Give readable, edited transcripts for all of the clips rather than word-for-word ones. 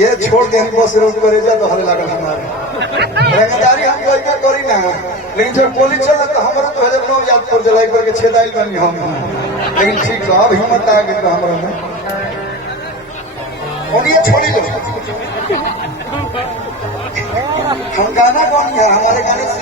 ये छोड़ दे हमको सिर्फ करे जा तो हमें लागल हमारे रंगदारी हम कोई का करी ना, लेकिन जब गोली चला तो हमारा तो हजार नौ याद कर जलाई करके छेदाई बनी हम, लेकिन ठीक है अब हिम्मत आ गई हमारा में और ये छोड़ी लो। हम गाना कौन है हमारे गाने से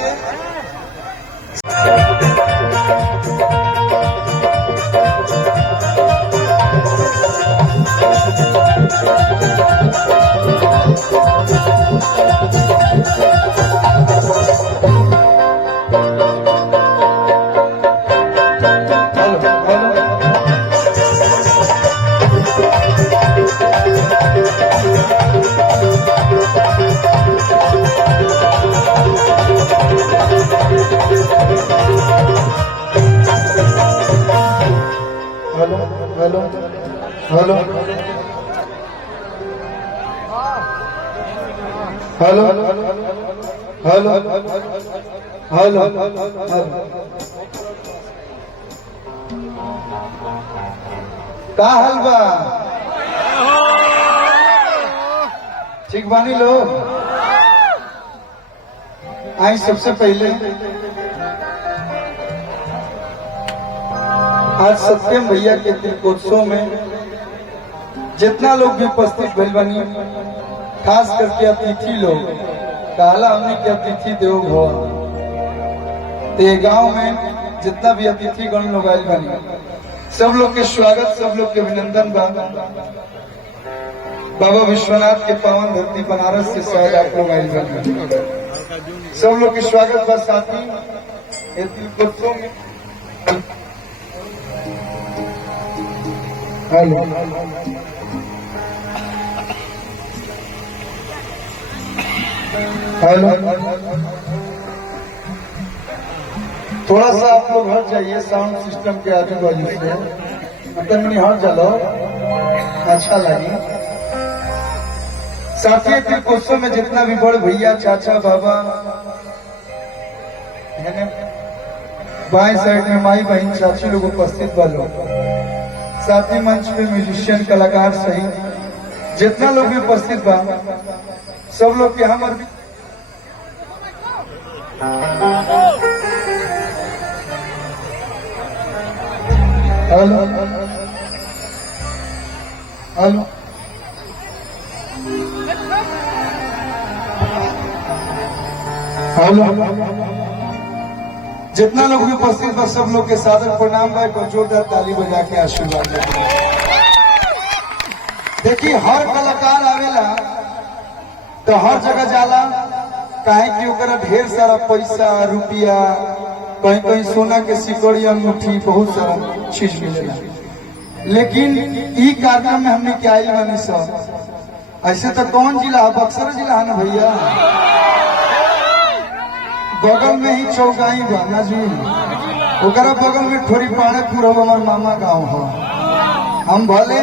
hello hello hello hello hello का हाल बा? ठीक बानी लो। आई सबसे पहले आज सत्यम भैया के दीपोत्सव में जितना लोग भी उपस्थित भइल बनी, खास करके अतिथि लोग कहला हमने के अतिथि देव भव। ते गांव में जितना भी अतिथि गण लोग आयल बनी, सब लोग के स्वागत, सब लोग के अभिनंदन बा। बाबा विश्वनाथ के पावन धरती बनारस से शायद आप लोग आयल बनी, सब लोग के स्वागत बा। साथी दीपोत्सव में हेलो हेलो थोड़ा सा आप लोग हट जाइए साउंड सिस्टम के आजू बाजू से, मतलब मैंने हट चलो अच्छा लगी। साथी दीपोत्सव में जितना भी बड़ भैया चाचा बाबा बाएं साइड में माई बहन चाची लोग उपस्थित वालों, साथी मंच पे म्यूजिशियन कलाकार सहित जितना लोग भी उपस्थित बा, सब लोग के हम हेलो हेलो हेलो जितना लोग भी उपस्थित बा, सब लोग के सादर प्रणाम बा। को जोरदार ताली बजा के आशीर्वाद देते। देखिए हर कलाकार आवेला तो हर जगह जाला, काहे कि ओकरा ढेर सारा पैसा रुपया, कहीं कहीं सोना के सिकड़ी अंगूठी बहुत सारा चीज मिलेला, लेकिन ई कार्यक्रम में हमने क्या आई मानी सब। ऐसे तो कौन जिला है? बक्सर जिला है ना भैया, बगल में ही चौगाई बा ना जी, ओकरा बगल में थोड़ी पाड़ेपुर हो, हमार मामा गांव हो। हम भले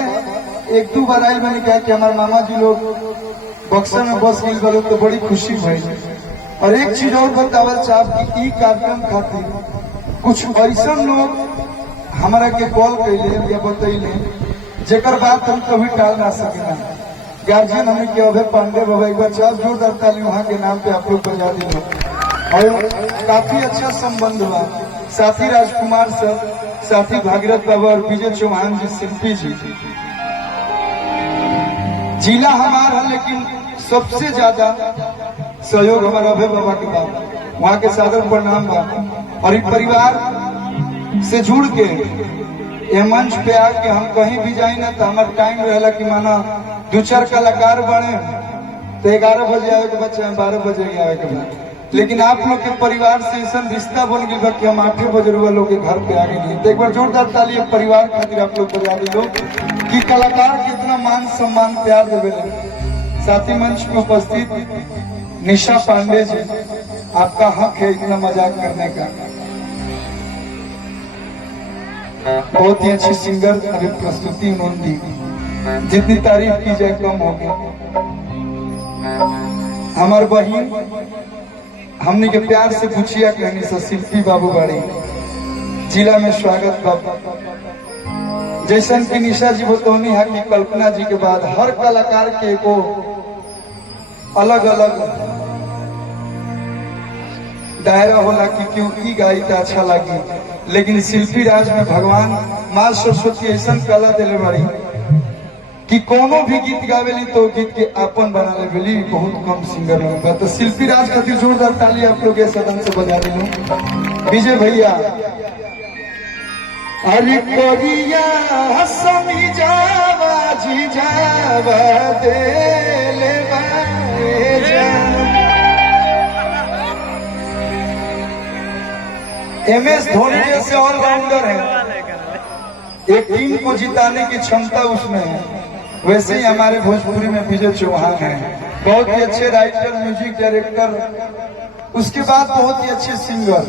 एक दो बार आई बनी कहा कि हमारे मामा जी लोग बक्सर में बस गई बलो तो बड़ी खुशी हुई। और एक चीज और बतावल चाहब कि ई कार्यक्रम खातिर कुछ ऐसा लोग हमारा के कॉल कैले या बतैले जेकर बात हम कभी टाल ना सकेना। गार्जियन हमें के अभय पांडे बाबा, एक बार चार जोरदार ताली वहाँ के नाम पे आप लोग बजा दी। और काफी अच्छा संबंध हुआ। साथी राजकुमार सर, साथी भागीरथ बाबा और विजय चौहान जी, शिल्पी जी। जिला हमारा है लेकिन सबसे ज्यादा सहयोग हमारा अभय बाबा के बाद, वहाँ के सादर प्रणाम बा। और एक परिवार से जुड़ के ये मंच पे आके हम कहीं भी जाए ना तो हमारा टाइम रहेला कि माना दो चार कलाकार बने तो 11 बजे आवे के बच्चे 12 बजे आवे के बाद, लेकिन आप लोग के परिवार से ऐसा रिश्ता बन गया कि हम 8 बजे लोग के घर पे आ गए। तो एक बार जोरदार ताली परिवार खातिर आप लोग बजा दी लोग कि कलाकार कितना मान सम्मान प्यार देवे। साथी मंच पे उपस्थित निशा पांडे जी, आपका हक है इतना मजाक करने का। बहुत ही अच्छी सिंगर अभी प्रस्तुति उन्होंने दी, जितनी तारीफ की जाए कम होगी। हमारे बहन हमने के प्यार से पूछिया कहनी से शिल्पी बाबू बाड़ी, जिला में स्वागत बाबा। जैसन की निशा जी बतौनी है कि कल्पना जी के बाद हर कलाकार के को अलग अलग दायरा होला कि क्यों ई गाई का अच्छा लगी, लेकिन शिल्पी राज में भगवान माँ सरस्वती ऐसा कला दिले बड़ी कि कोनो भी गीत गावेली तो गीत के आपन बना ले बेली। बहुत कम सिंगर होगा तो शिल्पी राज खातिर जोरदार ताली आप लोग सदन से बजा लो। विजय भैया अरे कोरिया समी जावा जी जावा दे ले MS धोनी जैसे ऑलराउंडर है, एक टीम को जिताने की क्षमता उसमें है। वैसे ही हमारे भोजपुरी में विजय चौहान है, बहुत ही अच्छे राइटर, म्यूजिक डायरेक्टर, उसके बाद बहुत ही अच्छे सिंगर।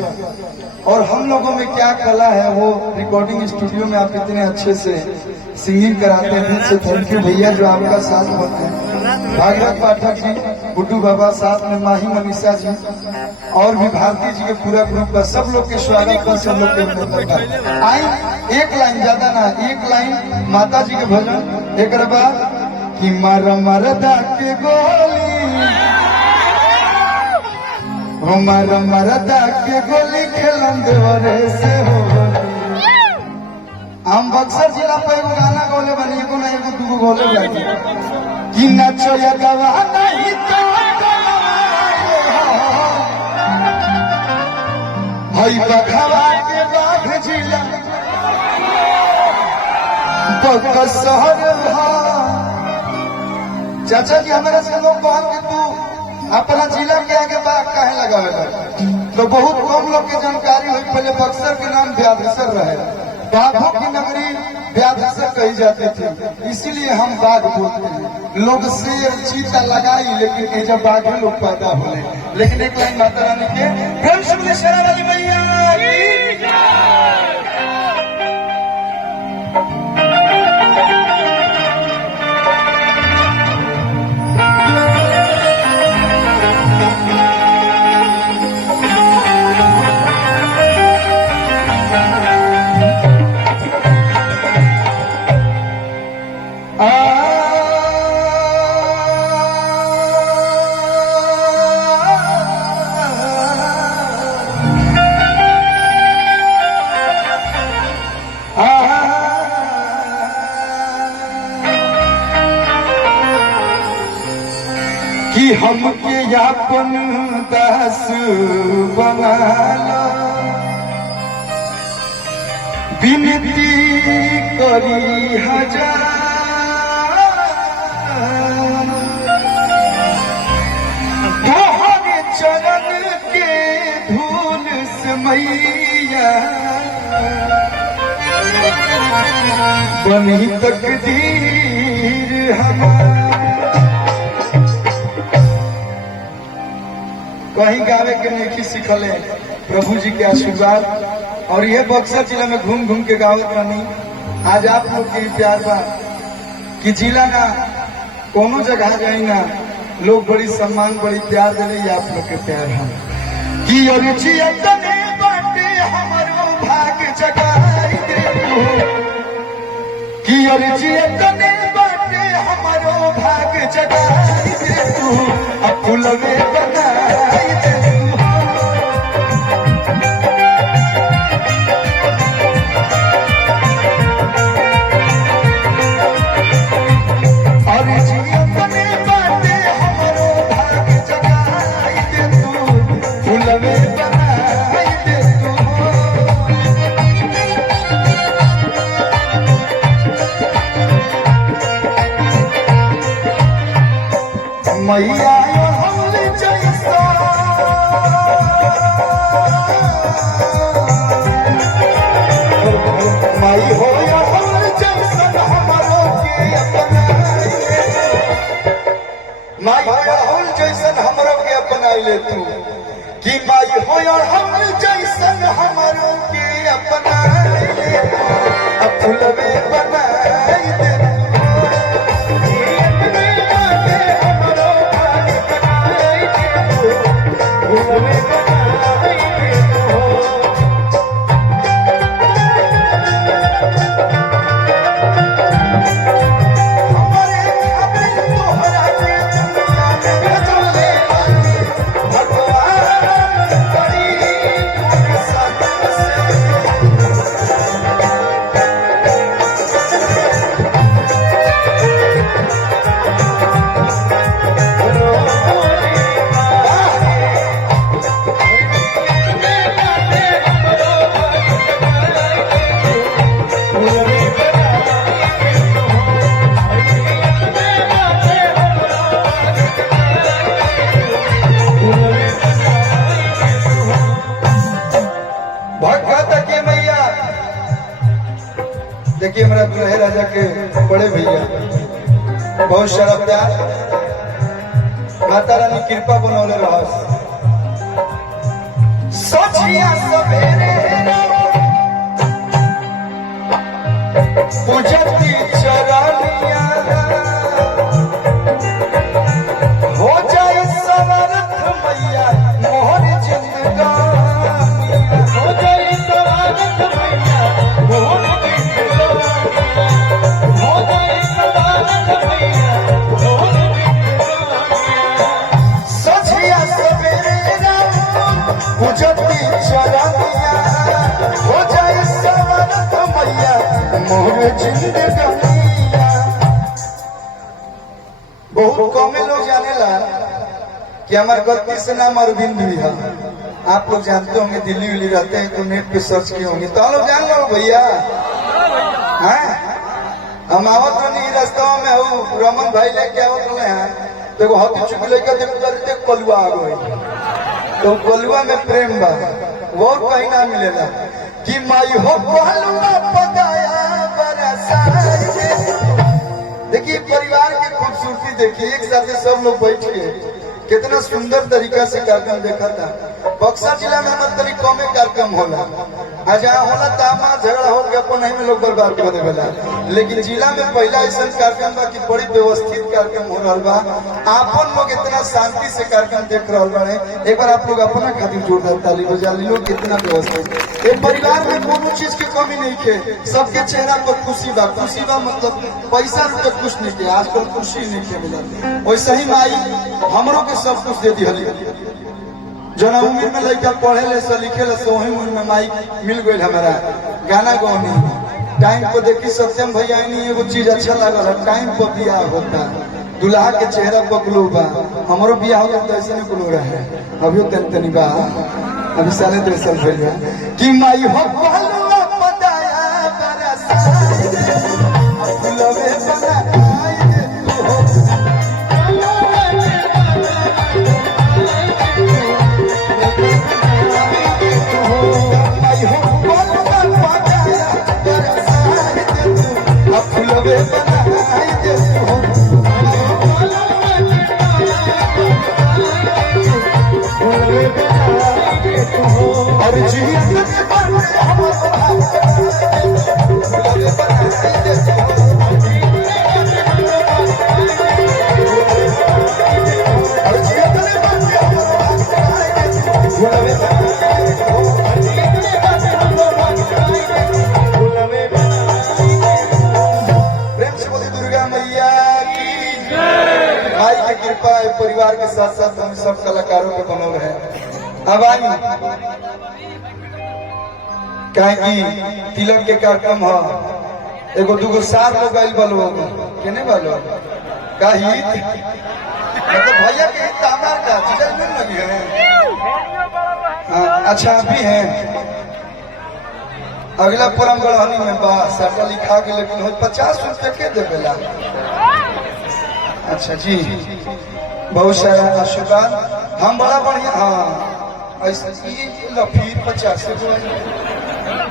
और हम लोगों में क्या कला है वो रिकॉर्डिंग स्टूडियो में आप इतने अच्छे से सिंगिंग कराते हैं। दिल से थैंक यू भैया जो आपका साथ होते हैं। भागवत पाठक जी, गुड्डू बाबा, साथ में माही मनीषा जी और भी भारती जी के पूरा ग्रुप का सब लोग के स्वागत का सब लोग के आई। एक लाइन ज्यादा ना, एक लाइन माता जी के भजन, एक बाद कि मर मरदा के गोली, मर मरदा के गोली खेलन देवरे से हो। हम बक्सर जिला पर एगो गाना गौले बनी, एगो ना एगो दूगो गौले बनी कि नचो या गवा नहीं तो हई बखवा के बाघ जिला बक्सर। चाचा जी हमारे से लोग कहा कि तू अपना जिला के आगे बाघ काहे लगावेला, तो बहुत कम लोग के जानकारी हुई। पहले बक्सर के नाम व्याधेश्वर रहे, बाघों की नगरी व्याधेश्वर कही जाती थी, इसीलिए हम बाघ बोलते हैं। लोग शेर चीता लगाई लेकिन जब बाघे लोग पैदा हुए। लेकिन एक लाइन माता रानी के प्रेम से शेरा वाली मैया कि हमके यापन दास बनाला, विनती करी हजार तोहरे चरण के धूल से मैया बनी तकदीर हमार। कहीं गावे के नहीं सीखले, प्रभु जी के आशीर्वाद और ये बक्सर जिला में घूम घूम के गावत रहनी। आज आप लोग के प्यार बा कि जिला ना कोनो जगह जाई ना, लोग बड़ी सम्मान बड़ी प्यार दे। आप लोग के प्यार है कि अरुचि तने बाटे हमारो भाग जगाई दे, कि अरुचि तने बाटे हमारो भाग जगाई दे तू, अब फुलवे बनाई दे तू। अरुचि तने बाटे हमारो भाग जगाई दे तू, फुलवे बनाई दे तू। मैया माई हो जैसन हमरो के अपनाइले, माई हो जैसन हमरो के अपनाइले तू, कि माई हो जैसन हमरो के अपनाइले, अब फुलवे बनाई दे हमारा दुल्हे राजा के बड़े भैया बहुत सारा प्यार माता रानी कृपा बनौले रहस। सोचिया सवेरे पूजती चरनिया हो जाए समर्थ मैया मोहर जिंदगानी हो जाए समर्थ मैया मोहर हो जाए समर्थ मैया मोहर सजिया सवेरे पूजती चरनिया हो जाए समर्थ मैया मोहर जिंदगानिया। बहुत कम लोग जानेला कि हमारे गलती से नाम अरविंद भी है। आप लोग जानते होंगे, दिल्ली उल्ली रहते हैं तो नेट पे सर्च किए होंगे, तो हम लोग जान लो भैया। हम आवत रही रास्ता में हूँ, रमन भाई लेके आवत रहे हैं तो हाथी चुकी लेकर देख कलुआ आ गई, तो कलुआ में प्रेम बा वो कहीं ना मिलेगा कि माई हो कलुआ पकाया बरसाए। देखिए परिवार की खूबसूरती देखिए, एक साथ सब लोग बैठ के कितना सुंदर तरीका से कार्यक्रम देखा था। बक्सर जिला में हमारे तरी कमे कार्यक्रम होला, जहाँ होला तामा झगड़ा हो गया अपन में लोग बर्बाद कर देवेला, लेकिन जिला में पहला ऐसा कार्यक्रम बा कि बड़ी व्यवस्थित कार्यक्रम हो रहा बा। आपन लोग इतना शांति से कार्यक्रम देख रहा बड़े, एक बार आप लोग अपना खातिर जोरदार ताली बजा ली। लोग कितना व्यवस्थित, एक परिवार में कोनो चीज की कमी नहीं है, सबके चेहरा पर खुशी बा। खुशी बा मतलब पैसा रुपये कुछ नहीं के, आजकल खुशी नहीं के मिला। वैसे ही माई हमरों के सब कुछ दे दी। जना उम्र में लड़का पढ़े ले से लिखे ले से वही उम्र में माइक मिल गई हमारा गाना गौनी टाइम को देखी। सत्यम भैया नहीं एगो चीज अच्छा लगा, टाइम पर बियाह होता, दुल्हा के चेहरा पर ग्लो बा। हमारो बियाह होता तो ऐसे नहीं ग्लो रहे, अभी तनी बा, अभी साले 2 साल पहले कि माई हो कलुआ पकाया बरसाए फुलवे बनाए और जी कृपा है। परिवार के साथ साथ हम सब कलाकारों के बनल है। अब आई कहे तिलक के कार्यक्रम है, एगो दूगो सार लोग आयल बलो केने बलो का हित मतलब भैया के हित हमार का चीज में लगी है। अच्छा अभी है अगला परम गढ़नी में बा साटा लिखा के, लेकिन 50 रुपये के देवेला। अच्छा जी बहुत सारा आशीर्वाद, हम बड़ा बढ़िया। हाँ ऐसे फिर 50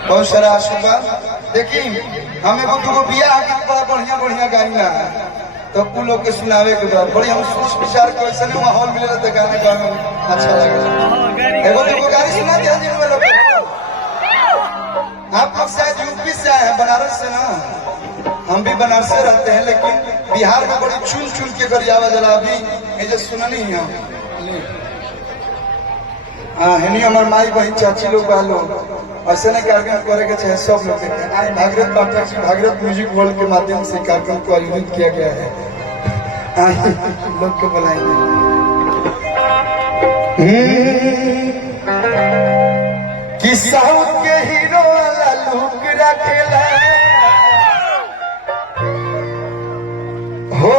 बहुत सारा आशीर्वाद। देखिए हम एगो दूगो बियाह के बड़ा बढ़िया बढ़िया गाइला तो कुल लोग के सुनावे के बाद बड़ी हम सोच विचार के ऐसे माहौल मिले तो गाने गाने अच्छा लगे। एगो दूगो गाड़ी सुना दिया जी लोग। आप लोग शायद यूपी से आए हैं, बनारस से ना, हम भी बनारस से रहते हैं, लेकिन बिहार में बड़ी चुन चुन के गरियावा जला। अभी ये सुना नहीं है हिनी हमारे माई बहन चाची लोग बा लोग ऐसे नहीं कार्यक्रम करे के चाहे सब लोग। आज भागीरथ पाठक जी भागीरथ म्यूजिक वर्ल्ड के माध्यम से कार्यक्रम को आयोजित किया गया है, लोग को बुलाएंगे। कि साउथ के हीरो वाला लुक रखेला हो,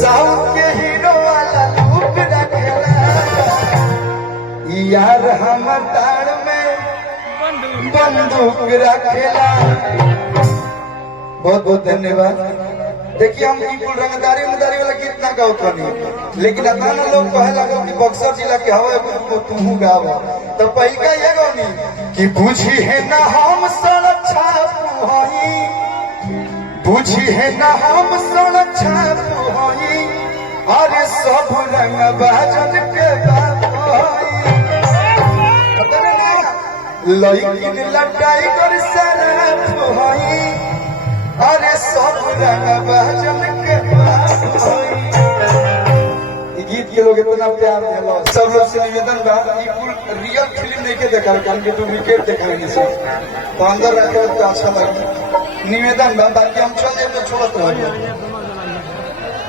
साउथ के हीरो वाला लुक रखेला यार, हम ताड़ में बंदूक रखेला। बहुत बहुत धन्यवाद। देखिए हम बिल्कुल रंगदारी उंगदारी वाला गीत ना गाओ नहीं, लेकिन अपना ना लोग कहे लगो कि बक्सर जिला के हवा को तू गाव, तो पहिका ये गानी कि बुझी है ना हम सड़क छाप होई, बुझी है ना हम सड़क छाप होई, अरे सब रंग बाजन के बाप होई, लइकिन लटाई कर सरफ होई, अरे सब रंग बाजन के बाप होई। गीत के लोग इतना प्यार दिलो, सब लोग से निवेदन बा कि कुल रियल फिल्म नहीं के देखा कान के डुप्लीकेट देखे नहीं से तो अंदर रखे तो अच्छा लगे। निवेदन बा बाकी हम चल जाए तो छोड़त रह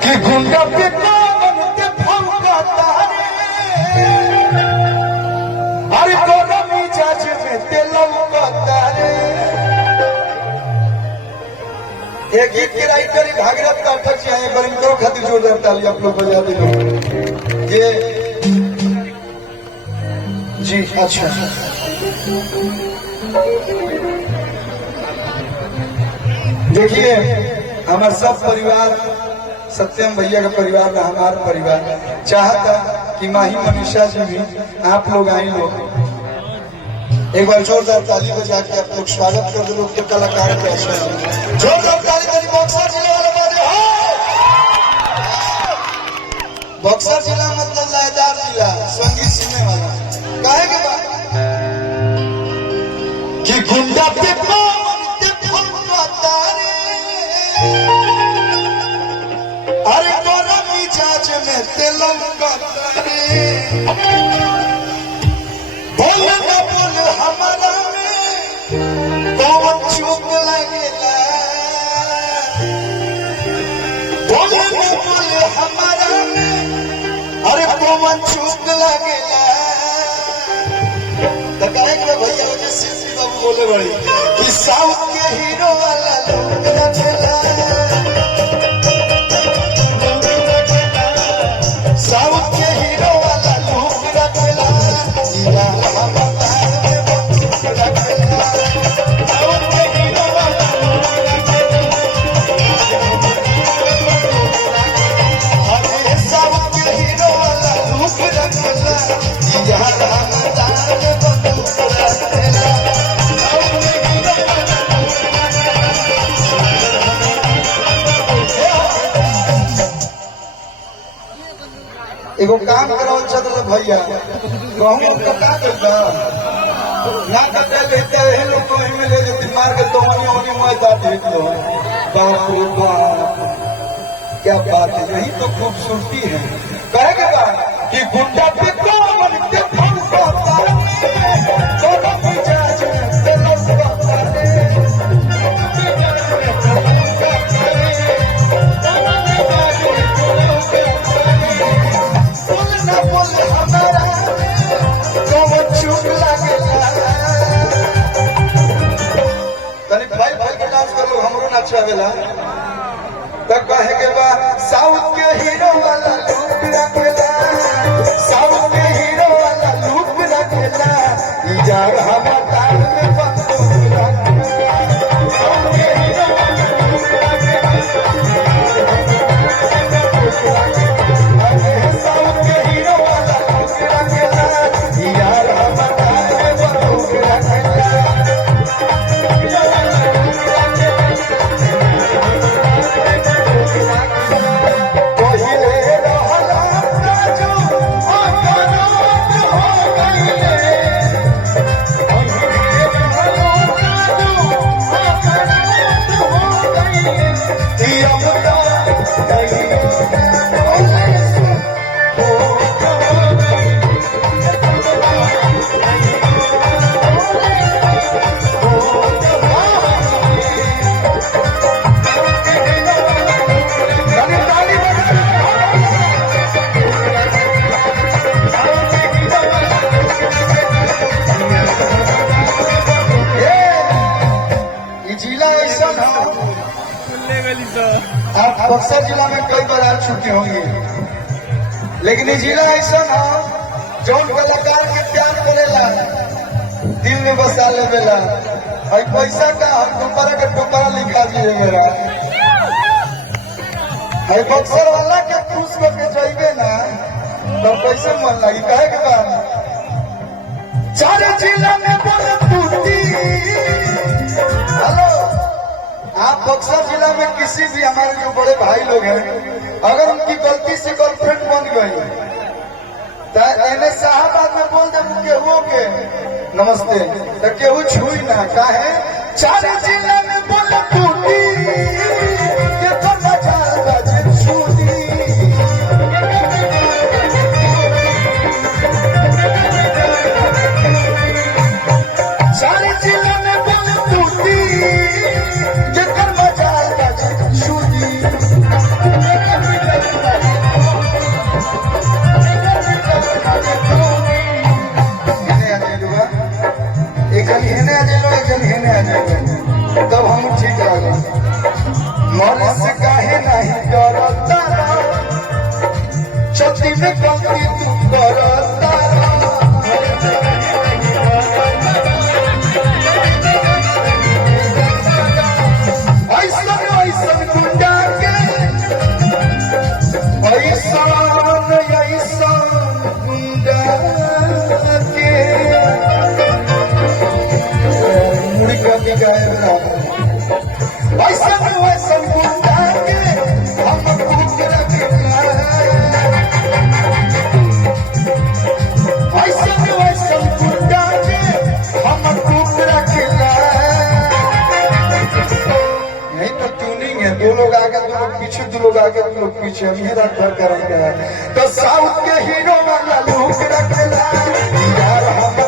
कि गुंडा पे कौन ते फौका तारे, अरे तोरा मिजाज में तेलम का तारे। ये गीत के राइटर भागीरथ पाठक जी आए, पर इनको खातिर जोरदार ताली आप लोग बजा दो। ये जी अच्छा देखिए हमारे सब परिवार सत्यम भैया का परिवार का हमारा परिवार चाहता कि माही मनीषा जी भी आप लोग आए लोग एक बार जोरदार ताली बजा के आप लोग स्वागत कर दो। लोग के कलाकार के अच्छा जोरदार ताली बजा। बक्सर जिला वाला बाजे हो, बक्सर जिला मतलब लयदार जिला, संगीत सीने वाला कहे के बाद कि गुंडा पे कौन ते फौका तारे, अरे तोरा मिजाज में तेलम का तारे, बोल न बोल हमारा में कौन चूक लगेला, बोल न बोल हमारा में अरे कौन चूक लगेला। तो कहे कि भैया मुझे सीसी बाबू बोले बड़ी कि साउथ के हीरो वाला लोग रखेला, साउथ के हीरो वाला लोग रखेला, जिला एगो काम करो चल भैया कहूँ उनको का करता ना करते लेते हैं लोग तो में ले लेते मार के तो होनी मैं दाद देख लो। बाप रे बाप क्या बात है, यही तो खूबसूरती है। कहे के बाद कि गुंडा पे कौन ते फौका तारे, तोरा मिजाज में तेलम का तारे, चावेला तो कहे के बा साउथ के हीरो वाला लुक रखेला, साउथ के हीरो वाला लुक रखेला, यार हम ताल में बंदूक रखेला, साउथ के हीरो वाला लुक रखेला, साउथ के हीरो वाला लुक रखेला, यार हम ताल में बंदूक रखेला। आप बक्सर जिला में कई बार आ चुके होंगे, लेकिन ये जिला ऐसा ना जो कलाकार के प्यार करेला दिल में बसा लेवेला। भाई पैसा का हम टुकड़ा के टुकड़ा लिखा दिए मेरा है बक्सर वाला के खुश करके जाइबे ना तो कैसे मन लगी कहे के बाद चार जिला में बोले टूटी। हेलो, आप बक्सर जिला में किसी भी हमारे जो बड़े भाई लोग हैं अगर उनकी गलती से गर्लफ्रेंड बन गई तो एने शाहबाद में बोल दे केहू के नमस्ते तो केहू छुई ना काहे चार जिला में बोले टूटी के तो मजा बाजे छूटी। चार जिला में बोले टूटी के तो मजा बाजे छूटी। एक जन हेने आ जाइलो एक जन हेने आ जाइलो तब हम ठीक रहो। मरे से काहे नहीं डरता छती में गलती तू करता। ऐसा ऐसा गुंडा के ऐसा ऐसा गुंडा के ऐसा वैसा गुंडा के हम कूद रखना ऐसा वैसा गुंडा के हम कूद रखना। नहीं तो ट्यूनिंग है, दो लोग आगे दो लोग पीछे, दो लोग आगे दो लोग पीछे, हम ये रात भर करेंगे। तो साउथ के हीरो वाला लुक रखना यार हम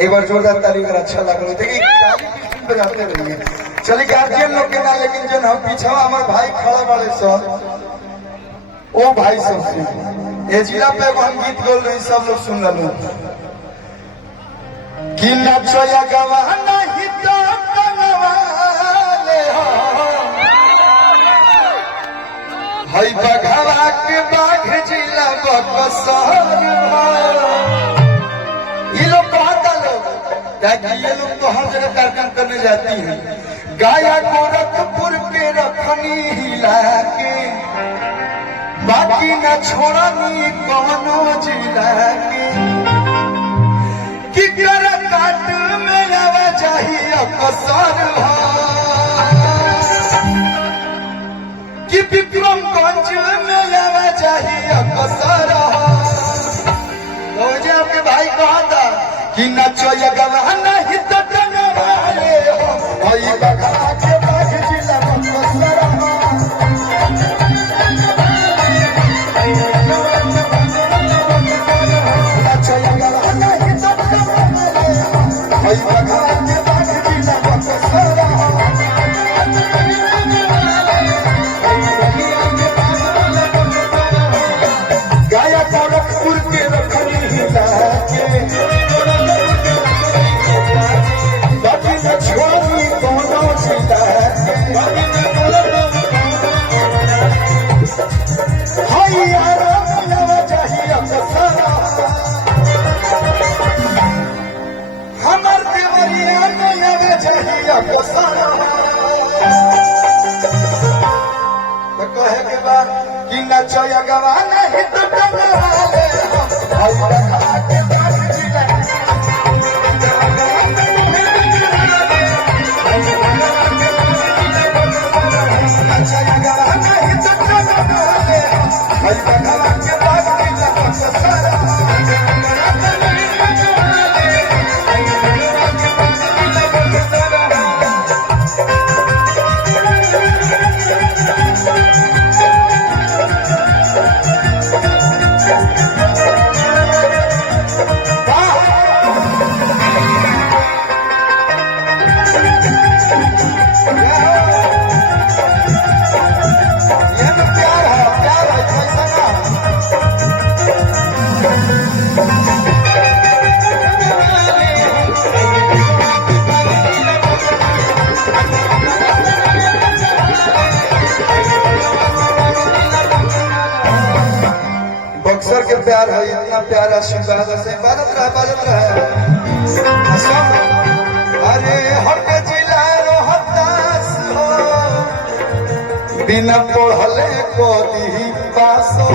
एक बार जोरदार ताली कर अच्छा लग रहा है। बजाते रहिए चलिए गार्जियन लोग के ना, लेकिन जो हम पीछा हमारे भाई खड़ा वाले सब ओ भाई सब से ये जिला पे हम गीत बोल रही सब लोग सुन लो कि नचया गवाना ही तो कनवाले हो हई बघवा के बाघ जिला बक्सर ये लोग तो हर जगह कार्यक्रम करने जाती हैं। गाया गोरखपुर के रखनी हिला के बाकी न छोड़नी कौनो जिला के कि काट में आवा चाहिए कसर कि विक्रमगंज में आवा चाहिए कसर। तो आपके भाई कहा था कि नचो ये गवाना ही तो वाले हो भाई बघा के बाघ जिला बक्सर। नचो ये गवाना ही तो वाले हो भाई बघा के बाघ जिला बक्सर। गाया गोरखपुर के रखनी हिला के हमर देवरिया में आवे चाहिए तो कहे के बाद कि नचया गवाना ही तो वाले के प्यारा आशीर्वाद से बाजत रहे अरे हट जिला रोहतास हो बिना पढ़ले को दी पास हो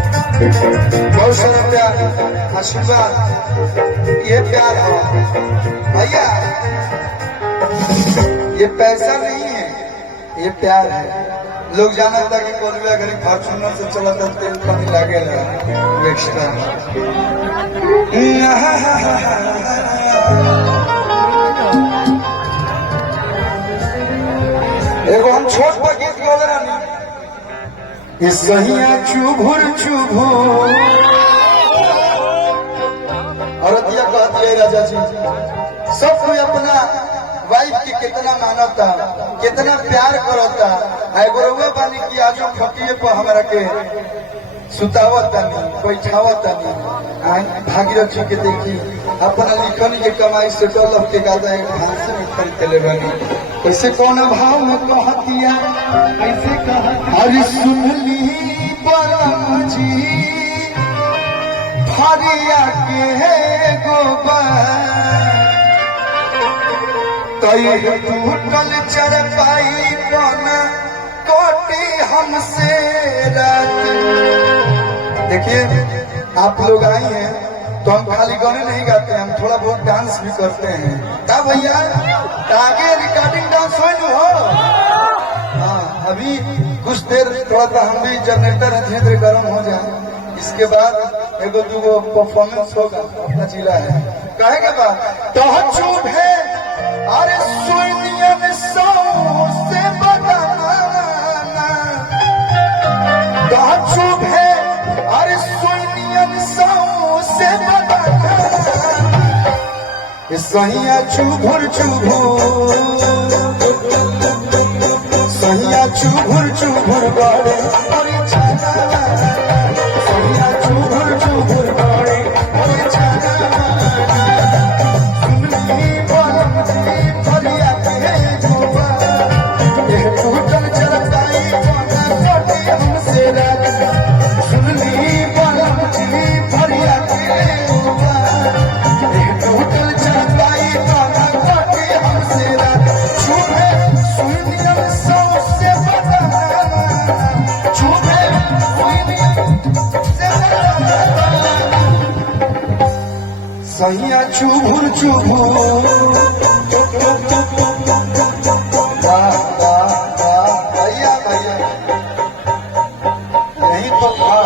बहुत सारा प्यार आशीर्वाद ये प्यार है भैया ये पैसा नहीं है ये प्यार है लोग जाना था कि कोलवे अगर फॉर्चूनर से चला था तेल पानी लगे एक्स्ट्रा एगो हम छोट पर गीत गौले रानी सहिया चुभुर चुभुर औरतिया कहती है राजा जी सब कोई अपना वाइफ की कितना मानता कितना प्यार करता एगोरवा बानी की आजो खटिए पर हमरा के सुतावत नहीं बैठावत नहीं भागीरथी के देखी अपना लिखन के कमाई से डॉलर के गादा एक भाषण में खरीद ले बनी कैसे कौन भाव में कहतिया कैसे कहा अरे सुन ली बलम जी फरिया के गोबर तय टूटल चरपाई बना कोटी हमसे रात। देखिए आप लोग आई हैं तो हम खाली गाने नहीं गाते हैं हम थोड़ा बहुत डांस भी करते हैं क्या भैया आगे रिकॉर्डिंग डांस हो हाँ अभी कुछ देर थोड़ा सा हम भी जनरेटर है धीरे धीरे गर्म हो जाए इसके बाद एगो दूगो परफॉर्मेंस होगा अपना जिला है कहे के बाद तो चुप है अरे सुनियन सौ से बताना तो चुप है अरे सुनियन सौ से बताना सहिया चुभुर चुभुर सहिया चुभुर चुभुर बाड़े अरे छाना सहिया चुभुर चुभुर बाड़े अरे छाना सुनली बलम जी फरिया के गोबा ये टूटल चरपाई बना कोटी हमसे रात सुनली बलम जी फरिया के गोबा ये टूटल चरपाई बना कोटी हमसे रात छुपे सुनियम सौ से बताना छुपे सुनियम से बताना सहिया चुभुर चुभुर भैया भैया यही तो था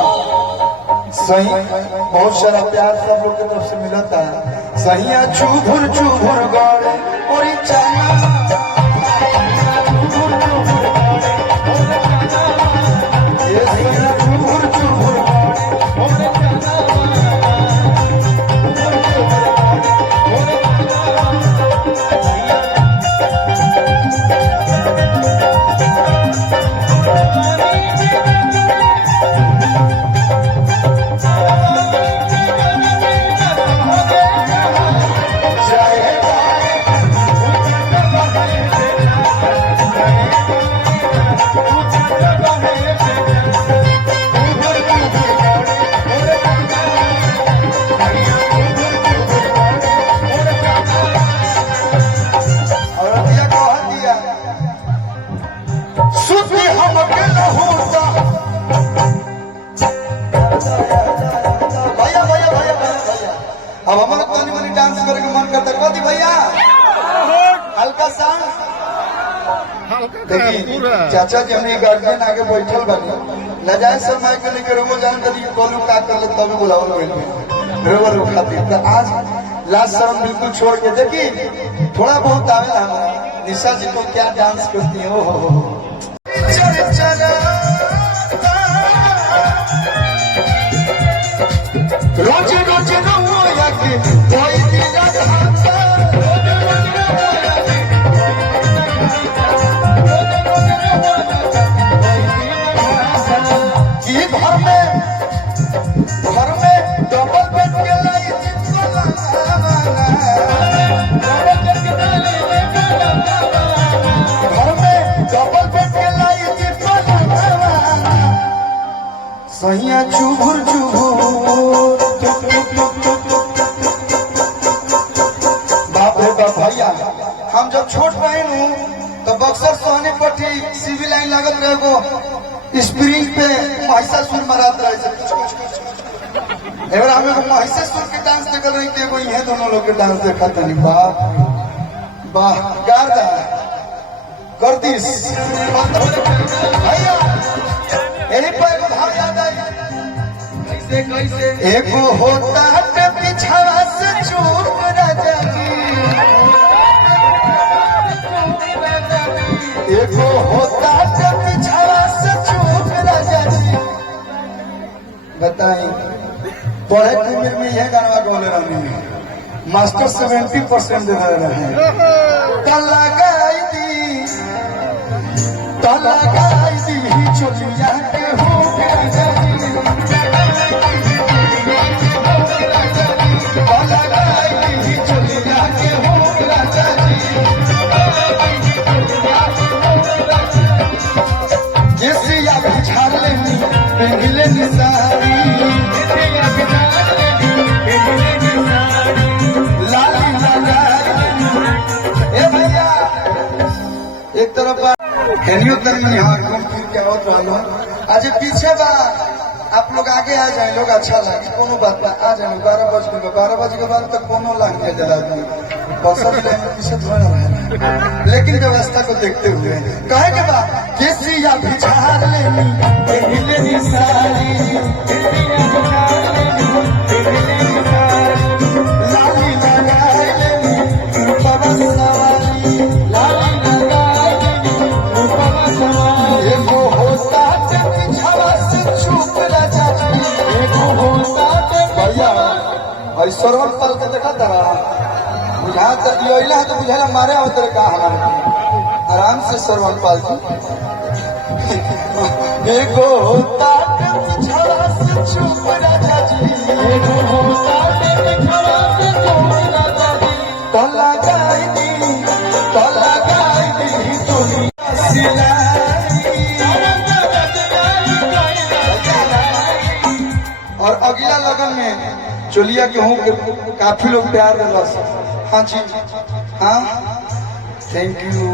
सही बहुत सारा प्यार सब लोग की तरफ से मिला था सहिया चुभुर चुभुर गौड़े और चाना ये सहिया चुभुर चुभुर गौड़े अब हमारा तनी मनी डांस करे के मन करता कदी भैया हल्का सा देखिए चाचा जी हमने गार्जियन आगे बैठल बनी न जाए समय के लेकर वो जान कदी कोलू का कर ले तब बुलाओ रोवर खातिर तो आज लास्ट शर्म बिल्कुल छोड़ के देखिए थोड़ा बहुत आवे हम निशा जी को क्या डांस करती है ओ रोज रोज सैया चुभुर चुभुर बाप रे बाप भैया, हम जब छोट रहे हूँ तो बक्सर सोहनी पट्टी सिविल लाइन लगत रहे को स्प्रिंग पे महिषासुर मरात रहे एवर हम एगो महिषासुर के डांस देख रही थी, एगो ये दोनों लोग के डांस देखा तनी बाप वाह गार्दा गर्दिश भैया। यही पर एगो भाव याद आई, एगो होता है पिछावा से चूक राजा की, एगो होता है पिछावा से चूक राजा जी। बताई पढ़े टाइम में यह गाना बोले रहनी मास्टर 70% दे रहे हैं। तलगाई दी चोलिया के हो एक तरफ आज पीछे बा, आप लोग आगे आ जाए, लोग अच्छा लगे कोनो बात ना आ जाए। 12 बजे के बाद तक कोनो लाग नहीं जला बसर पीछे थोड़ा रहे, लेकिन व्यवस्था को देखते हुए कहे के बाद केसिया बिछार लेनी सारी लाली लगाए लेनी पवन सवारी सरवन पाल के देखा तारा बुझा तो बुझा मारे हो तेरे का आराम से सरवन पाल की एगो होता पिछड़ा से चुप राजा जी, एगो होता पिछड़ा से चुप राजा जी। तला गाई दी चोली और अगला लगन में चोलिया के हूँ काफी लोग प्यार दिला। हाँ जी हाँ थैंक यू।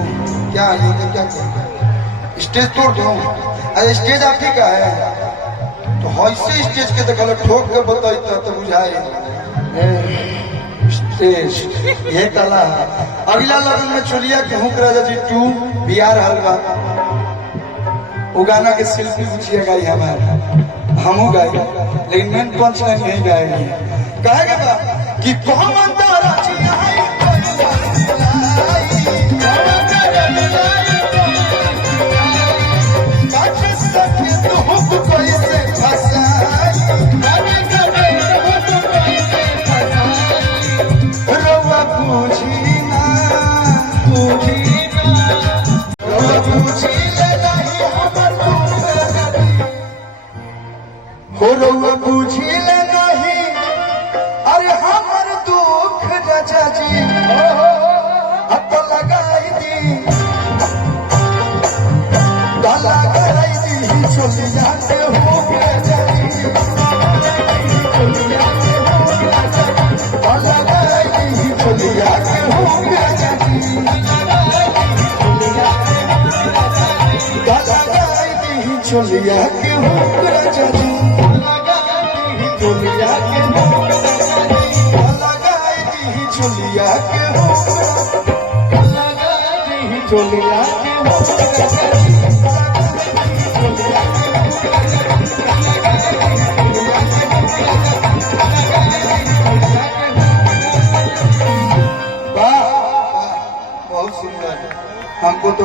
क्या ये क्या स्टेज तोड़ दो, अरे स्टेज आप ही का है तो ऐसे स्टेज के देखा ठोक के बताई तो बुझाए स्टेज ये कला। अगला लगन में चोलिया के हूँ राजा जी 2 बिहार हलवा वो गाना के शिल्पी पूछिए गाई हमारे हमू गाई, लेकिन मेन पंच लाइन नहीं गाएगी। कहेगा कि कौन तारा बूझी ले नहीं, अरे हमर दुख राजा जी अब लगाई दी चोलिया के हो राजा जी, लगाई दी चोलिया के हो राजा जी, लगाई दी चोलिया के हो राजा जी, चोलिया के हो लगाई दी चोलिया के हो लगाई दी चोलिया के हो वाह बहुत सुंदर। हमको तो